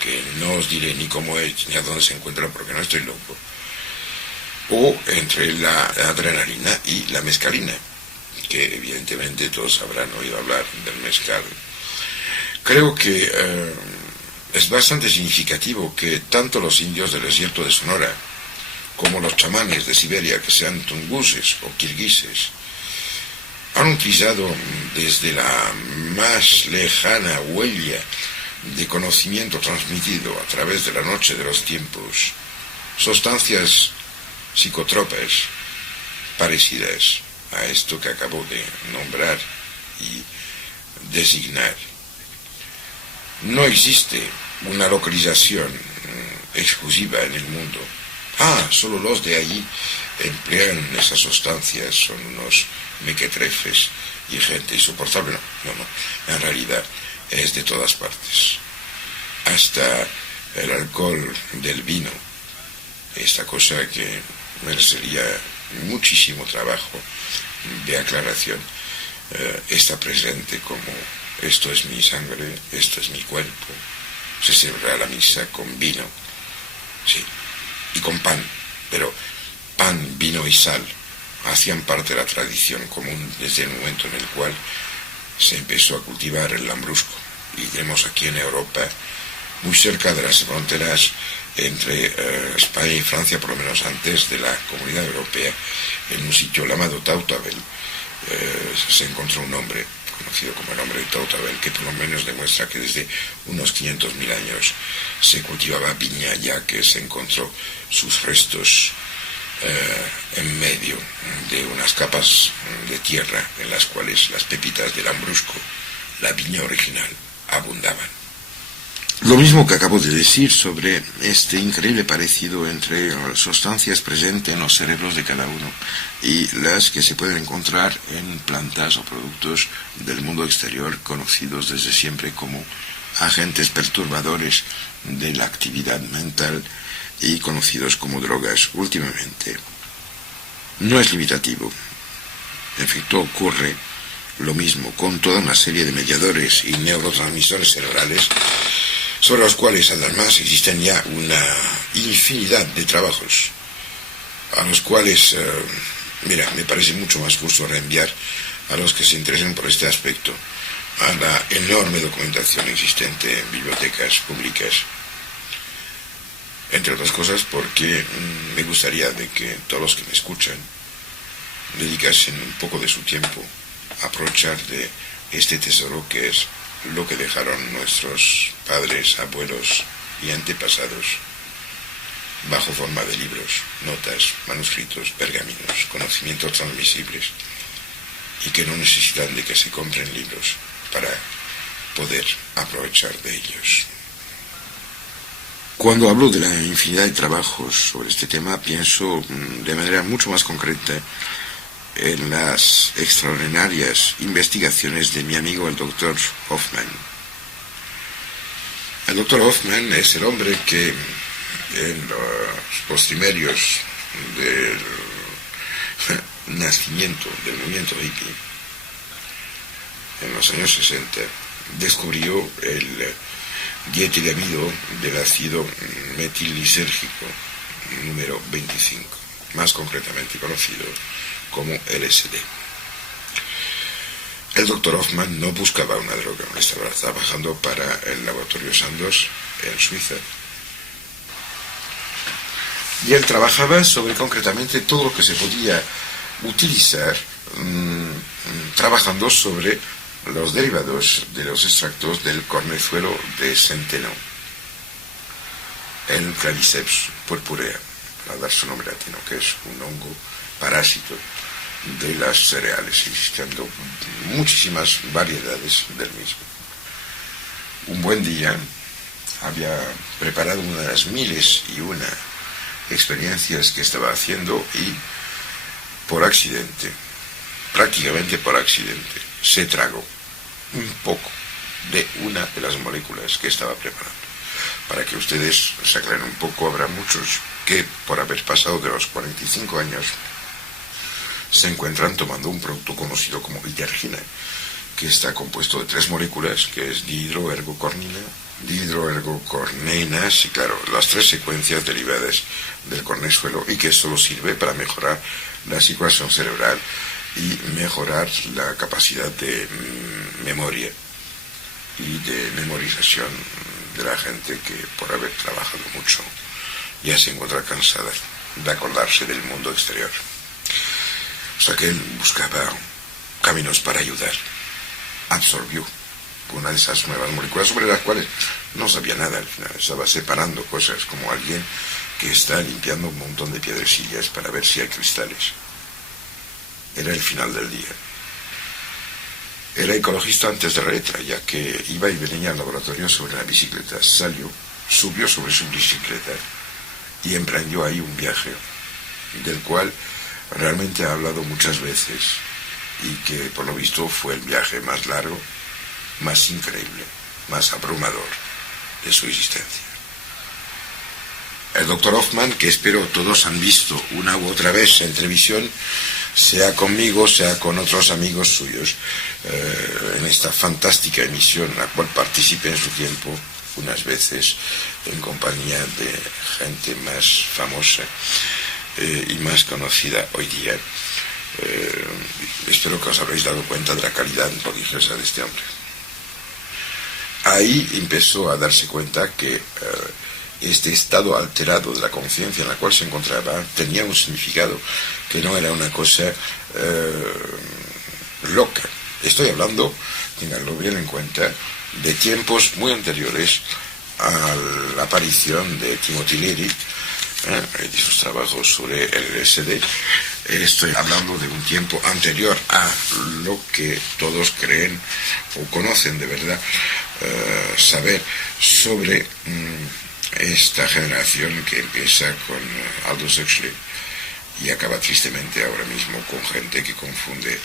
que no os diré ni cómo es ni a dónde se encuentra porque no estoy loco, o entre la adrenalina y la mescalina, que evidentemente todos habrán oído hablar del mezcal. Creo que es bastante significativo que tanto los indios del desierto de Sonora como los chamanes de Siberia, que sean tunguses o kirguises, han utilizado desde la más lejana huella de conocimiento transmitido a través de la noche de los tiempos sustancias psicotropas parecidas a esto que acabo de nombrar y designar. No existe una localización exclusiva en el mundo. Solo los de allí emplean esas sustancias, son unos mequetrefes y gente insoportable. No, en realidad es de todas partes. Hasta el alcohol del vino, esta cosa que merecería muchísimo trabajo de aclaración, está presente como esto es mi sangre, esto es mi cuerpo. Se celebra la misa con vino, sí, y con pan, pero pan, vino y sal hacían parte de la tradición común desde el momento en el cual se empezó a cultivar el lambrusco. Y tenemos aquí en Europa, muy cerca de las fronteras entre España y Francia, por lo menos antes de la Comunidad Europea, en un sitio llamado Tautabel, se encontró un hombre conocido como el hombre de Tautabel, que por lo menos demuestra que desde unos 500.000 años se cultivaba viña, ya que se encontró sus restos en medio de unas capas de tierra en las cuales las pepitas del Lambrusco, la viña original, abundaban. Lo mismo que acabo de decir sobre este increíble parecido entre las sustancias presentes en los cerebros de cada uno y las que se pueden encontrar en plantas o productos del mundo exterior conocidos desde siempre como agentes perturbadores de la actividad mental y conocidos como drogas últimamente. No es limitativo. En efecto, ocurre lo mismo con toda una serie de mediadores y neurotransmisores cerebrales sobre los cuales además existen ya una infinidad de trabajos a los cuales, me parece mucho más justo reenviar a los que se interesen por este aspecto a la enorme documentación existente en bibliotecas públicas, entre otras cosas porque me gustaría de que todos los que me escuchan dedicasen un poco de su tiempo a aprovechar de este tesoro que es lo que dejaron nuestros padres, abuelos y antepasados bajo forma de libros, notas, manuscritos, pergaminos, conocimientos transmisibles y que no necesitan de que se compren libros para poder aprovechar de ellos. Cuando hablo de la infinidad de trabajos sobre este tema, pienso de manera mucho más concreta en las extraordinarias investigaciones de mi amigo el Dr. Hoffman. El Dr. Hoffman es el hombre que en los postimerios del nacimiento del movimiento hippie, en los años 60, descubrió el dietilamido del ácido metillisérgico número 25, más concretamente conocido como LSD. El Dr. Hoffman no buscaba una droga, estaba trabajando para el laboratorio Sandoz en Suiza. Y él trabajaba sobre concretamente todo lo que se podía utilizar trabajando sobre los derivados de los extractos del cornezuelo de centeno, el Claviceps purpurea, para dar su nombre latino, que es un hongo parásito de las cereales, existiendo muchísimas variedades del mismo. Un buen día había preparado una de las miles y una experiencias que estaba haciendo y por accidente, prácticamente por accidente, se tragó un poco de una de las moléculas que estaba preparando. Para que ustedes se aclaren un poco, habrá muchos que por haber pasado de los 45 años se encuentran tomando un producto conocido como itergina, que está compuesto de 3 moléculas, que es dihidroergocornina, dihidroergocornenas y claro, las 3 secuencias derivadas del cornezuelo, y que solo sirve para mejorar la circulación cerebral y mejorar la capacidad de memoria y de memorización de la gente que por haber trabajado mucho ya se encuentra cansada de acordarse del mundo exterior. O sea que él buscaba caminos para ayudar. Absorbió una de esas nuevas moléculas sobre las cuales no sabía nada al final. Estaba separando cosas como alguien que está limpiando un montón de piedrecillas para ver si hay cristales. Era el final del día. Era ecologista antes de la letra, ya que iba y venía al laboratorio sobre la bicicleta. Subió sobre su bicicleta y emprendió ahí un viaje del cual realmente ha hablado muchas veces y que por lo visto fue el viaje más largo, más increíble, más abrumador de su existencia. El Dr. Hoffman, que espero todos han visto una u otra vez en televisión, sea conmigo, sea con otros amigos suyos, en esta fantástica emisión en la cual participé en su tiempo, unas veces en compañía de gente más famosa y más conocida hoy día. Espero que os habréis dado cuenta de la calidad prodigiosa de este hombre. Ahí empezó a darse cuenta que este estado alterado de la conciencia en la cual se encontraba tenía un significado, que no era una cosa loca. Estoy hablando, tenganlo bien en cuenta, de tiempos muy anteriores a la aparición de Timothy Leary y sus trabajos sobre el LSD. Estoy hablando de un tiempo anterior a lo que todos creen o conocen de verdad, saber sobre esta generación que empieza con Aldous Huxley y acaba tristemente ahora mismo con gente que confunde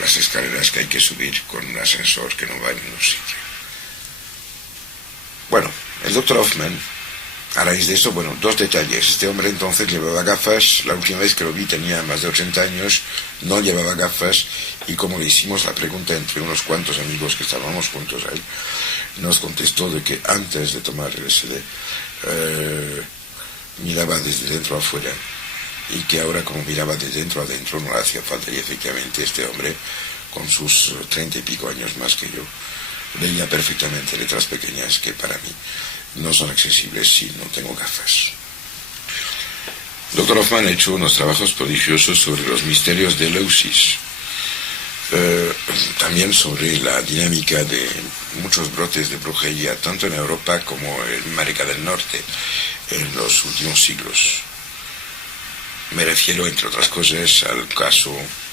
las escaleras que hay que subir con un ascensor que no va en ningún sitio. Bueno, el Dr. Hoffman, a raíz de esto, bueno, dos detalles. Este hombre entonces llevaba gafas. La última vez que lo vi tenía más de 80 años, no llevaba gafas, y como le hicimos la pregunta entre unos cuantos amigos que estábamos juntos ahí, nos contestó de que antes de tomar el LSD miraba desde dentro a afuera, y que ahora como miraba de dentro a adentro no le hacía falta, y efectivamente este hombre, con sus 30 y pico años más que yo, leía perfectamente letras pequeñas que para mí no son accesibles si no tengo gafas. Dr. Hoffman ha hecho unos trabajos prodigiosos sobre los misterios de Eleusis, también sobre la dinámica de muchos brotes de brujería, tanto en Europa como en América del Norte, en los últimos siglos. Me refiero, entre otras cosas, al caso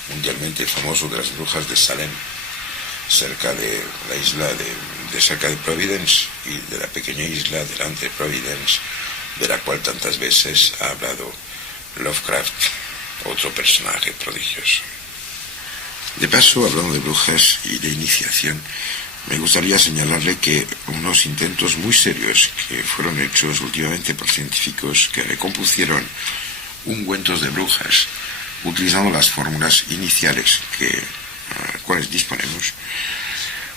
mundialmente famoso de las brujas de Salem, cerca de la isla cerca de Providence, y de la pequeña isla delante de Providence, de la cual tantas veces ha hablado Lovecraft, otro personaje prodigioso. De paso, hablando de brujas y de iniciación, me gustaría señalarle que unos intentos muy serios que fueron hechos últimamente por científicos que recompusieron ungüentos de brujas utilizando las fórmulas iniciales cuales disponemos,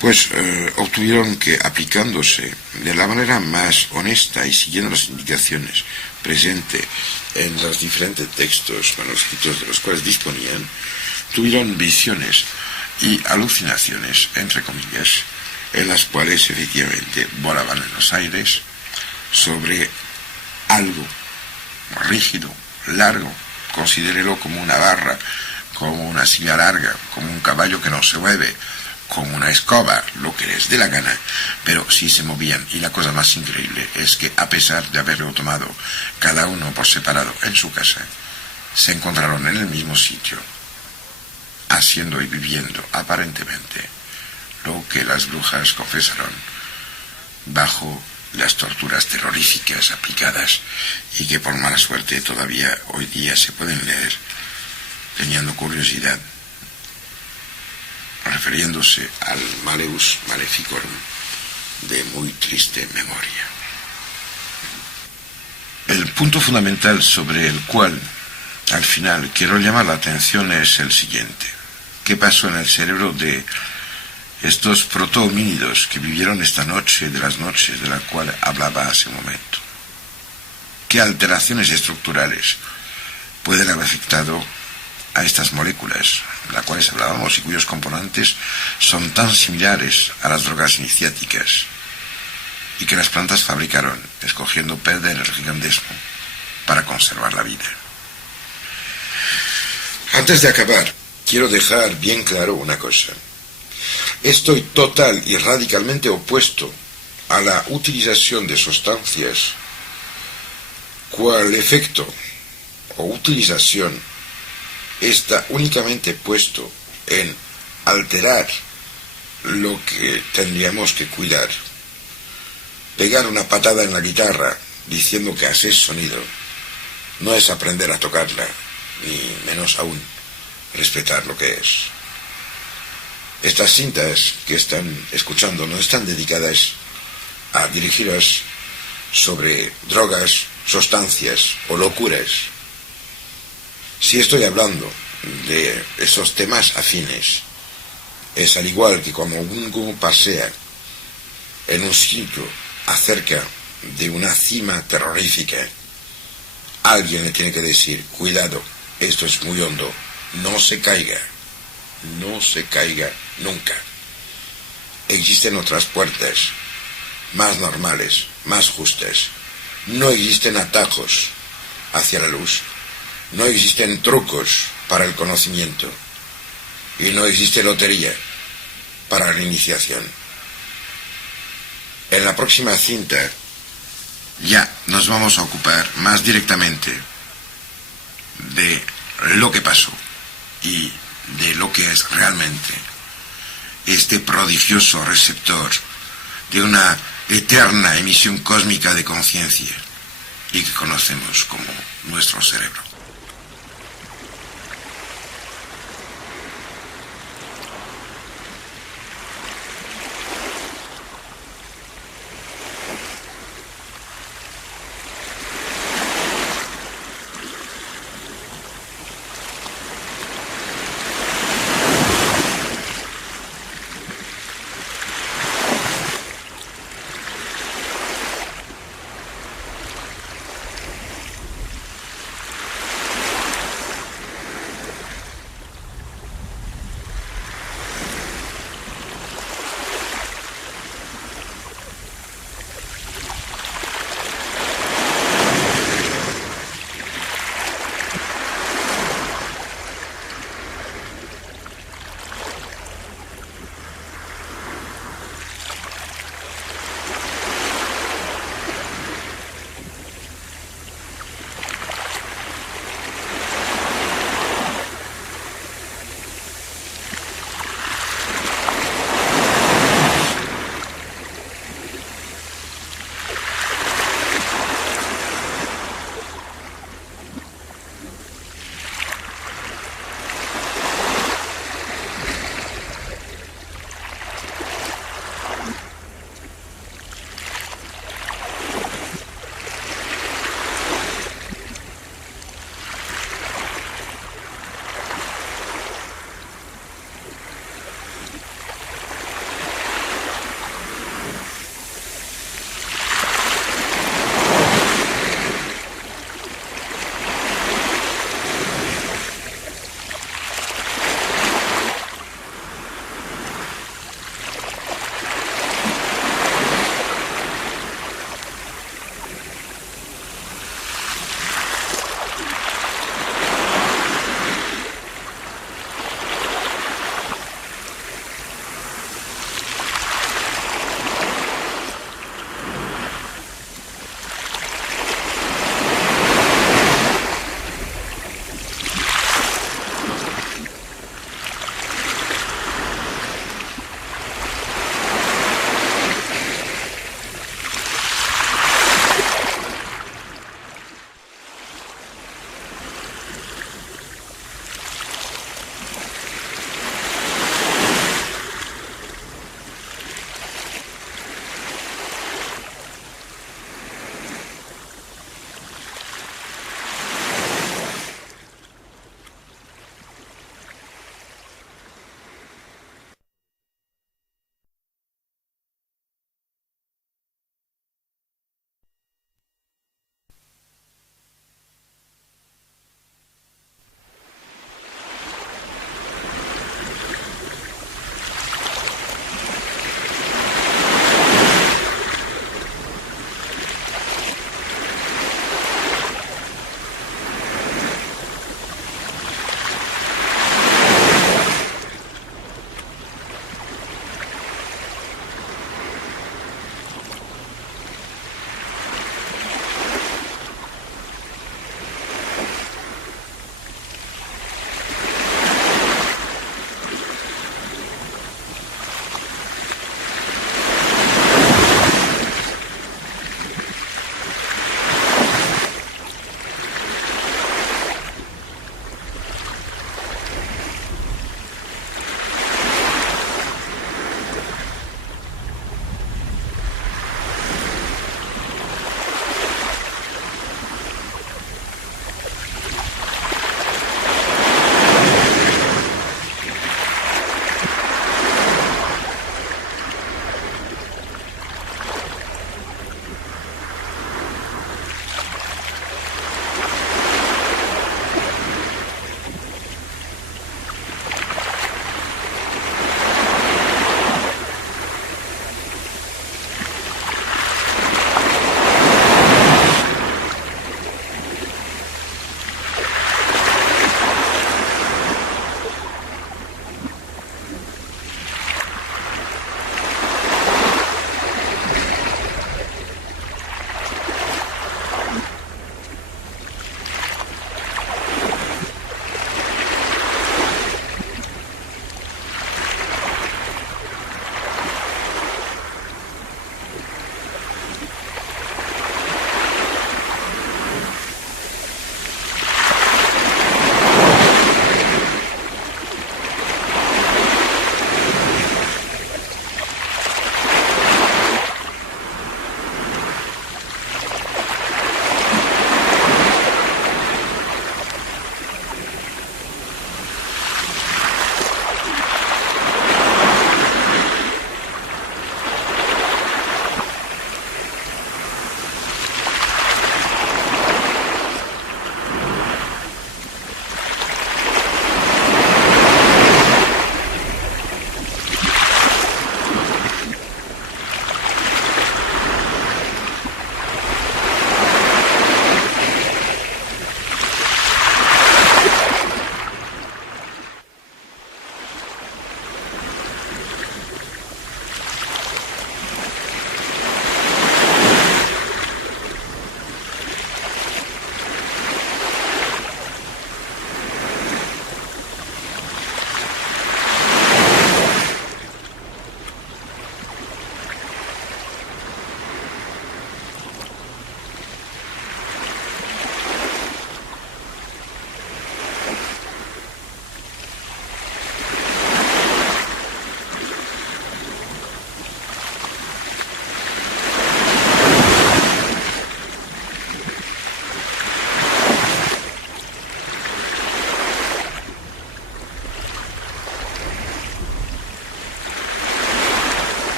pues obtuvieron que, aplicándose de la manera más honesta y siguiendo las indicaciones presentes en los diferentes textos manuscritos de los cuales disponían, tuvieron visiones y alucinaciones, entre comillas, en las cuales efectivamente volaban en los aires sobre algo rígido, largo, considérelo como una barra, como una silla larga, como un caballo que no se mueve, como una escoba, lo que les dé la gana, pero sí se movían. Y la cosa más increíble es que, a pesar de haberlo tomado cada uno por separado en su casa, se encontraron en el mismo sitio, haciendo y viviendo aparentemente lo que las brujas confesaron bajo las torturas terroríficas aplicadas, y que por mala suerte todavía hoy día se pueden leer, teniendo curiosidad, refiriéndose al Maleus Maleficorum de muy triste memoria. El punto fundamental sobre el cual al final quiero llamar la atención es el siguiente: ¿qué pasó en el cerebro de estos proto-homínidos que vivieron esta noche de las noches de la cual hablaba hace un momento? ¿Qué alteraciones estructurales pueden haber afectado a estas moléculas, de las cuales hablábamos y cuyos componentes son tan similares a las drogas iniciáticas, y que las plantas fabricaron, escogiendo perder el gigantesco para conservar la vida? Antes de acabar, quiero dejar bien claro una cosa. Estoy total y radicalmente opuesto a la utilización de sustancias cual efecto o utilización está únicamente puesto en alterar lo que tendríamos que cuidar. Pegar una patada en la guitarra diciendo que hace sonido no es aprender a tocarla, ni menos aún respetar lo que es. Estas cintas que están escuchando no están dedicadas a dirigiros sobre drogas, sustancias o locuras. Si estoy hablando de esos temas afines, es al igual que cuando uno pasea en un sitio acerca de una cima terrorífica, alguien le tiene que decir: cuidado, esto es muy hondo, no se caiga nunca. Existen otras puertas más normales, más justas. No existen atajos hacia la luz, no existen trucos para el conocimiento, y no existe lotería para la iniciación. En la próxima cinta ya nos vamos a ocupar más directamente de lo que pasó y de lo que es realmente este prodigioso receptor de una eterna emisión cósmica de conciencia y que conocemos como nuestro cerebro.